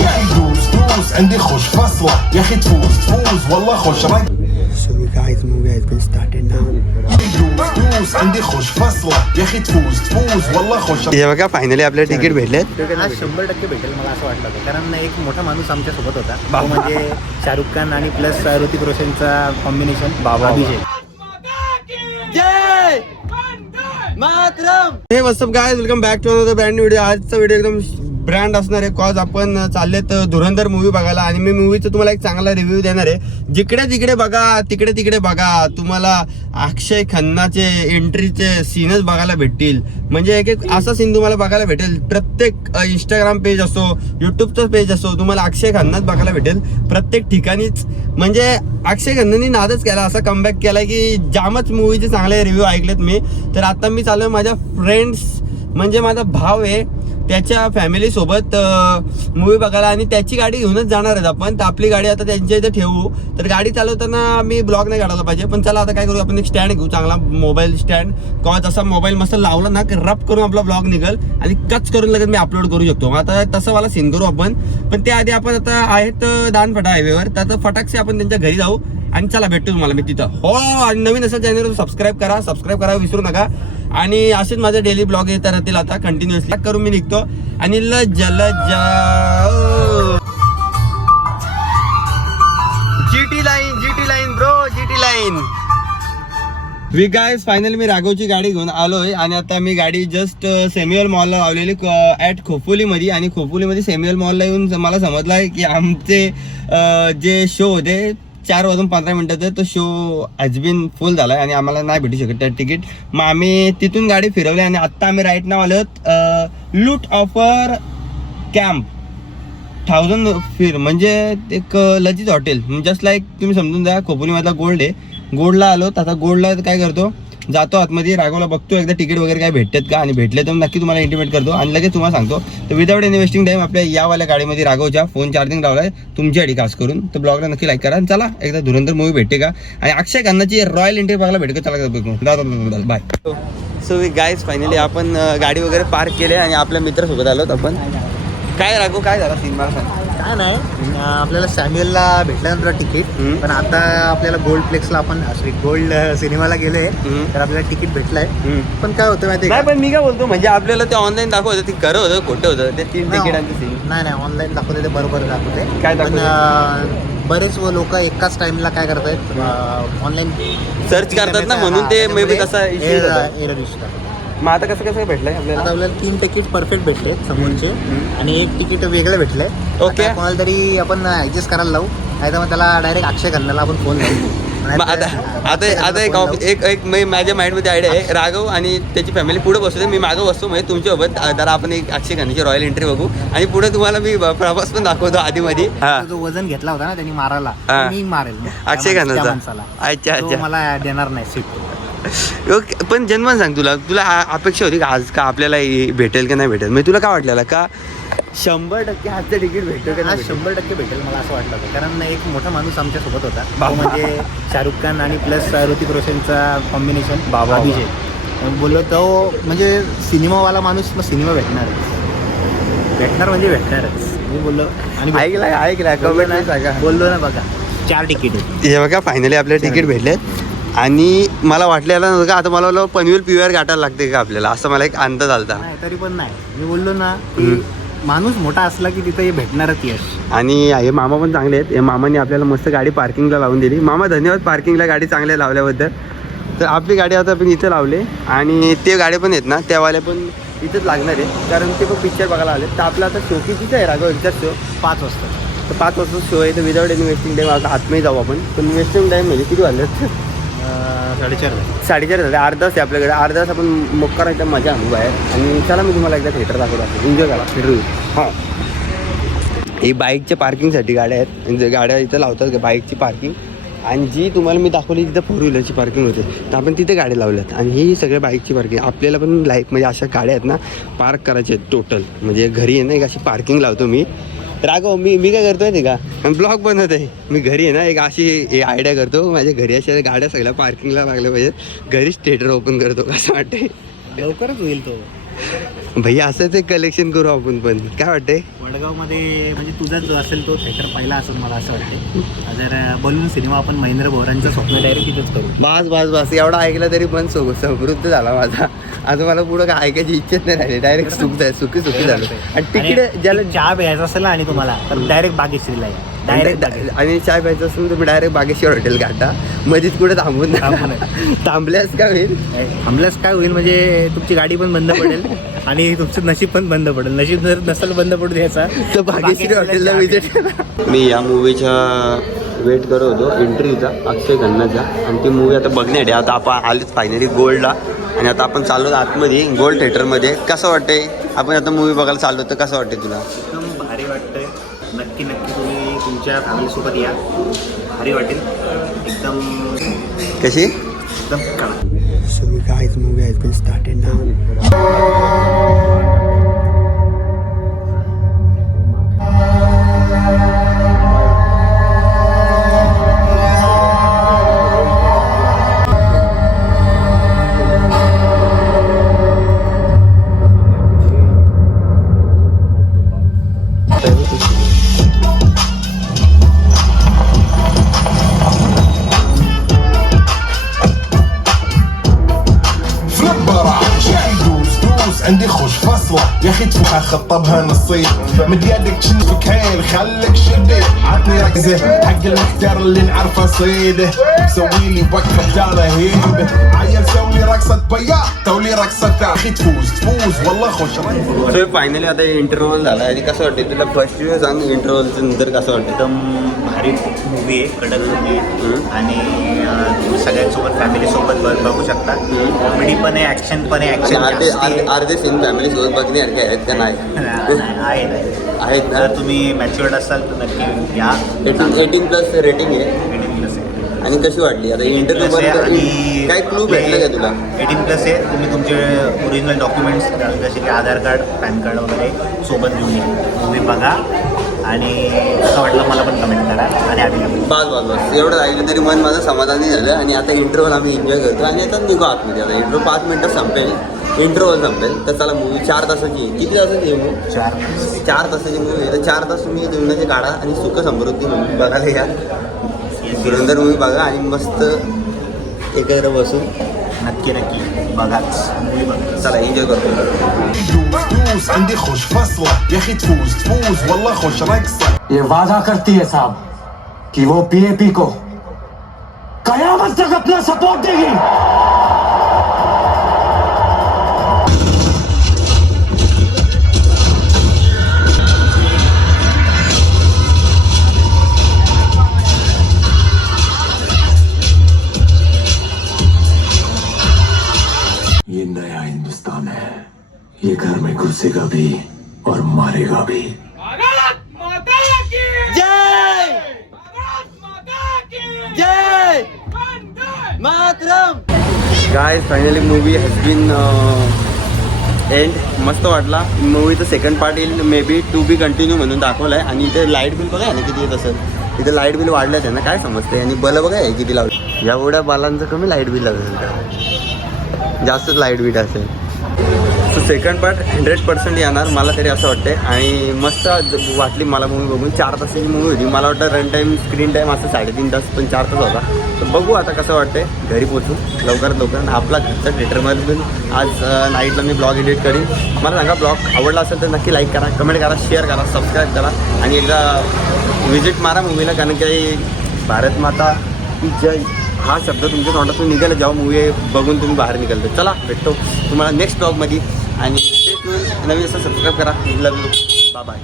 دوس عندي خوش فصلة يا اخي تفوز والله خوش رايق. So you guys, movie has been started now. دوس عندي خوش فصلة يا اخي تفوز والله خوش. हे बघा finally आपल्याला तिकीट भेटलेत. आज 100% भेटेल मला असं वाटलं होतं, कारण एक मोठा माणूस आमच्या सोबत होता, तो म्हणजे शाहरुख खान आणि प्लस ऋतिक रोशनचा combination Abhishek. Hey what's up guys, welcome back to another brand new video. आजचा व्हिडिओ एकदम ब्रँड असणार आहे, कॉज आपण चाललेत धुरंधर मूवी बघायला आणि मी मूवीचा तुम्हाला एक चांगला रिव्ह्यू देणार आहे. जिकडे तिकडे बघा, तिकडे तिकडे बघा, तुम्हाला अक्षय खन्नाचे एंट्रीचे सीनच बघायला भेटतील. म्हणजे एक एक असा सीन तुम्हाला बघायला भेटेल. प्रत्येक इंस्टाग्राम पेज असो, युट्यूबचं पेज असो, तुम्हाला अक्षय खन्नाच बघायला भेटेल प्रत्येक ठिकाणीच. म्हणजे अक्षय खन्नानी नादच केला, असा कमबॅक केला की जामच मूवीचे चांगले रिव्ह्यू ऐकलेत मी. तर आता मी चालू आहे माझ्या फ्रेंड्स, म्हणजे माझा भाव आहे, त्याच्या फॅमिली सोबत मूवी बघायला आणि त्याची गाडी घेऊनच जाणार आहेत आपण. तर आपली गाडी आता त्यांच्या इथे ठेवू. तर गाडी चालवताना मी ब्लॉग नाही काढायला पाहिजे, पण चला आता काय करू, आपण एक स्टँड घेऊ, चांगला मोबाईल स्टँड. कॉज असा मोबाईल मस्त लावला ना की रप करून आपला ब्लॉग निघल आणि कच करून लगेच मी अपलोड करू शकतो. आता तसं मला सीन करू आपण. पण त्याआधी आपण आता आहेत दानफटा हायवेवर, तर आता फटाकसे आपण त्यांच्या घरी जाऊ आणि चला भेटतो तुम्हाला मी तिथं. हो, आणि नवीन असेल चॅनल सबस्क्राईब करा विसरू नका. आणि असेच माझे डेली ब्लॉग येत राहतील आता कंटिन्युअसली करून मी निघतो. आणि GT line bro, GT line. We guys, finally मी राघवची गाडी घेऊन आलोय आणि आता मी गाडी जस्ट सेम्युअल मॉलला लावलेली ॲट खोपोलीमध्ये. आणि खोपोलीमध्ये सेम्युअल मॉलला येऊन मला समजलं आहे की आमचे जे शो होते 4:15 तो शो हॅज बीन फुल झाला आहे आणि आम्हाला नाही भेटू शकत त्या तिकीट. मग आम्ही तिथून गाडी फिरवली आणि आत्ता आम्ही राईट नाव आलोत लूट ऑफर कॅम्प 1000 फिर, म्हणजे एक लजीज हॉटेल. जस्ट लाईक तुम्ही समजून जा, खोपोलीमधला गोल्ड आहे. गोल्डला आलो. आता गोल्डला काय करतो, जातो आतमध्ये, राघवला बघतो एकदा तिकीट वगैरे काय भेटतात का, आणि भेटले तर नक्की तुम्हाला इंटिमेट करतो आणि लगेच तुम्हाला सांगतो. तर विदाउट एनी वेस्टिंग टाईम आपल्या यावाल्या गाडीमध्ये राघवच्या फोन चार्जिंग लावलाय तुमच्यासाठी खास करून. तर ब्लॉगला नक्की लाईक करा. चला एकदा धुरंधर मूवी भेटते का आणि अक्षय खन्नाची रॉयल एंट्री बघायला भेटेल का, चला बघू. Bye. So we guys, finally आपण गाडी वगैरे पार्क केली आणि आपल्या मित्रासोबत आलोत आपण. काय राघव, काय झाला सीन मला सांग. काय नाही, आपल्याला सॅम्युअलला भेटल्यानंतर तिकीट, पण आता आपल्याला गोल्ड फ्लेक्सला आपण गोल्ड सिनेमाला गेलोय, तर आपल्याला तिकीट भेटलंय. पण काय होतं माहिती नाही, पण मी काय बोलतो, म्हणजे आपल्याला ते ऑनलाईन दाखवतं ते खरं होतं खोटं होतं ते 3 तिकिटांचं सीन. नाही, ऑनलाईन दाखवते ते बरोबर दाखवते. काय दाखवते, बरेच लोक एकाच टाइमला काय करतायत, ऑनलाईन सर्च करतात ना, म्हणून ते मे बी तसा एरर इश्यू. मग आता कसं भेटलंय आपल्याला? आता आपल्याला 3 तिकीट परफेक्ट भेटले समोरचे आणि 1 तिकीट वेगळं भेटलंय. ओके, कोणाला तरी आपण ऍडजस्ट करायला लावू, नाही तर मग त्याला डायरेक्ट अक्षय खन्नाला आपण फोन लावू. आता एक माझ्या माइंडमध्ये आयडिया आहे, राघव आणि त्याची फॅमिली पुढे बसू दे, मी मागं बसतो, म्हणजे तुमच्यासोबत जरा आपण एक अक्षय खन्नाची रॉयल एंट्री बघू आणि पुढे तुम्हाला मी प्रवास पण दाखवतो आधी मध्ये. जो वजन घेतला होता ना त्यांनी मारायला, मी मारेल अक्षय खन्नाचा. अच्छा तो मला देणार नाही सीट. ओके, पण जन्मान सांग, तुला अपेक्षा होती का आज का आपल्याला भेटेल का नाही भेटेल? म्हणजे तुला काय वाटलेलं का 100% आजचं तिकीट भेटेल का? 100% भेटेल मला असं वाटलं होतं, कारण एक मोठा माणूस आमच्या सोबत होता, तो म्हणजे शाहरुख खान आणि प्लस ऋतिक रोशनचा कॉम्बिनेशन अभिषेक. बोललो तो म्हणजे सिनेमावाला माणूस, मग सिनेमा भेटणार म्हणजे भेटणारच. मी बोललो आणि ऐकला बोललो ना, बघा 4 तिकीट. हे बघा, फायनली आपल्याला तिकीट भेटलेत आणि मला वाटलेलं नव्हतं का आता मला पनवेल PVR गाठायला लागते का आपल्याला, असं मला एक अंदाज आलता. नाही, तरी पण नाही, मी बोललो ना की माणूस मोठा असला की तिथे भेटणारच यश. आणि हे मामा पण चांगले आहेत. हे मामाने आपल्याला मस्त गाडी पार्किंगला लावून दिली. मामा धन्यवाद पार्किंगला गाडी चांगल्या लावल्याबद्दल. तर आपली गाडी आता आपण इथे लावले आणि ते गाडी पण आहेत ना, त्यावाले पण इथेच लागणार आहे, कारण ते पण पिक्चर बघायला आले. तर आपलं आता शो कितीचं आहे राघव? एकदाच शो 5 वाजता. तर 5 वाजता शो आहे. तर विदाउट एनी वेस्टिंग टाईम आता आतमध्ये जाऊ आपण. पण वेस्टिंग टाईम म्हणजे किती वाजले? 4:30 झाले. अर्धा तास आहे आपल्याकडे. अर्धा तास आपण मोक्का एकदम मजा आणू बाहेर. आणि चला मी तुम्हाला एकदा थिएटर दाखवतो, एन्जॉय करा, थिएटर. हां, ही बाईकच्या पार्किंगसाठी गाड्या आहेत, गाड्या इथं लावतात बाईकची पार्किंग. आणि जी तुम्हाला मी दाखवली तिथं 4 व्हीलरची पार्किंग होते, तर आपण तिथे गाड्या लावल्यात. आणि ही सगळ्या बाईकची पार्किंग आपल्याला पण लाईफमध्ये अशा गाड्या आहेत ना पार्क करायच्या आहेत टोटल. म्हणजे घरी आहे ना एक अशी पार्किंग लावतो मी. राघव, मी काय करतोय ते का ब्लॉग बनवत आहे. मी घरी आहे ना एक अशी आयडिया करतो, माझ्या घरी अशा गाड्या सगळ्या पार्किंगला लागल्या पाहिजेत. घरीच थिएटर ओपन करतो, असं वाटतंय. लवकरच होईल तो. भैया असंच एक कलेक्शन करू आपण पण, काय वाटतंय? वडगावमध्ये म्हणजे तुझा जो असेल तो थिएटर पहिला असेल मला असं वाटते. जर बलून सिनेमा आपण महेंद्र भोरांचं स्वप्न डायरेक्ट तिथंच करू. बस बस बस एवढं ऐकलं तरी पण समृद्ध झाला माझा. आता मला पुढं काय ऐकायची इच्छाच नाही राहिली. डायरेक्ट सुखी झालं. आणि तिकडे ज्याला चहा प्यायचा असेल ना आणि तुम्हाला तर डायरेक्ट बागेश्रीला या. डायरेक्ट आणि चाय प्यायचं असेल तुम्ही डायरेक्ट बागेश्वर हॉटेल गाठा. मध्येच कुठे थांबून थांबल्यास काय होईल? थांबल्यास काय होईल म्हणजे तुमची गाडी पण बंद पडेल आणि तुमचं नशीब पण बंद पडेल. नशीब जर नसेल बंद पडू द्यायचा तर बागेश्री हॉटेलला विजिट. मी या मूवीच्या वेट करत होतो एंट्रीचा, अक्षय खन्नाचा. आणि ती मूवी आता बघण्यासाठी आता आपण आलीच फायनली गोल्डला. आणि आता आपण चाललो आतमध्ये गोल्ड थिएटरमध्ये. कसं वाटतंय? आपण आता मूवी बघायला चाललो तर कसं वाटतंय तुला? एकदम भारी वाटतंय. नक्की तुम्ही तुमच्या फॅमिलीसोबत या. भारी वाटेल एकदम. कशी एकदम So guys, movie has been started now. عندي خوش فصلة يا اخي تفوح خطبها نصيب مد يدك شنفك حيل خليك شدي عطني ركزة حق المحتار اللي نعرفه صيده مسويلي وقفة لا رهيبة عيل سوي رقصة بياض تولي رقصة يا اخي تفوز والله خوش so finally आता इंटरव्हल झाला आणि कसं वाटतं तुला? फर्स्ट व्ह्यू सांग इंटरव्हलच्या नंतर कसं वाटतं? एकदम भारी मूवी आहे. कडक मूवी आहे आणि तुम्ही सगळ्यांसोबत फॅमिलीसोबत बघू शकता. कॉमेडी पण आहे, ॲक्शन पण आहे. ॲक्शन अर्धे सीन फॅमिली सोबत बघण्यासारखे आहेत का? नाही आहेत ना. जर तुम्ही मॅच्युअर्ड असाल तर नक्की या. 18+ रेटिंग आहे. 18+ आहे. आणि कशी वाटली आता इंटरव्ह्यू मध्ये? काय क्लू भेटलं का तुला? 18+ आहे. तुम्ही तुमचे ओरिजिनल डॉक्युमेंट्स जसे की आधार कार्ड, पॅन कार्ड वगैरे सोबत घेऊन या. तुम्ही बघा आणि असं वाटलं मला पण कमेंट करा. आणि आम्ही बस एवढं ऐकलं तरी मन माझं समाधानी झालं. आणि आता इंटरव्हल आम्ही एन्जॉय करतो आणि आता निघू आतमध्ये. आता इंटरव्ह्यू 5 मिनिटं संपेल, इंटरव्हल संपेल. तर चला मूवी 4 तासाची आहे. किती तासाची आहे मूवी? 4 तासाची मूवी आहे. तर 4 तास तुम्ही जीवनाचे काढा आणि सुख समृद्धी मूवी बघायला या. धुरंधर मूवी बघा आणि मस्त एकत्र बसून नक्की बघाच मूवी बघा. चला एन्जॉय करतो. عندي خوش فصلة يا اخي تفوز والله خوش رقصة. ये वादा करती है साहब कि वो पीएपी को कयामत तक अपना सपोर्ट देगी. ये नया हिंदुस्तान है. ये घर में घुसेगा भी और मारेगा भी. Guys finally movie has been end. मस्त वाटला. मूवीचं सेकंड पार्ट येईल may be to be continue म्हणून दाखवलं आहे. आणि इथे लाईट बिल बघा ना किती येत असेल. इथे लाईट बिल वाढलं आहे ना, काय समजते. आणि बलं बघा आहे किती लावलं. या एवढ्या बालांचं कमी लाईट बिल लागेल का? जास्तच लाईट बिल असेल. सो सेकंड पार्ट 100% येणार मला तरी असं वाटते. आणि मस्त वाटली मला मूवी बघून. 4 तासाची मूवी होती. मला वाटतं रन टाईम स्क्रीन टाईम असं 3.5 तास पण 4 तास होता. तर बघू आता कसं वाटते. घरी पोचू लवकरात आपला घरचा थिएटरमधून आज नाईटला मी ब्लॉग एडिट करीन. मला सांगा ब्लॉग आवडला असेल तर नक्की लाईक करा, कमेंट करा, शेअर करा, सबस्क्राईब करा. आणि एकदा विजिट मारा मूवीला. कारण की भारत माता की जय हा शब्द तुमच्या तोंडातून निघाला जेव्हा मूवी बघून तुम्ही बाहेर निघालतो. चला भेटतो तुम्हाला नेक्स्ट ब्लॉगमध्ये. आणि नवीन असं सबस्क्राईब करा. Love you. बाय.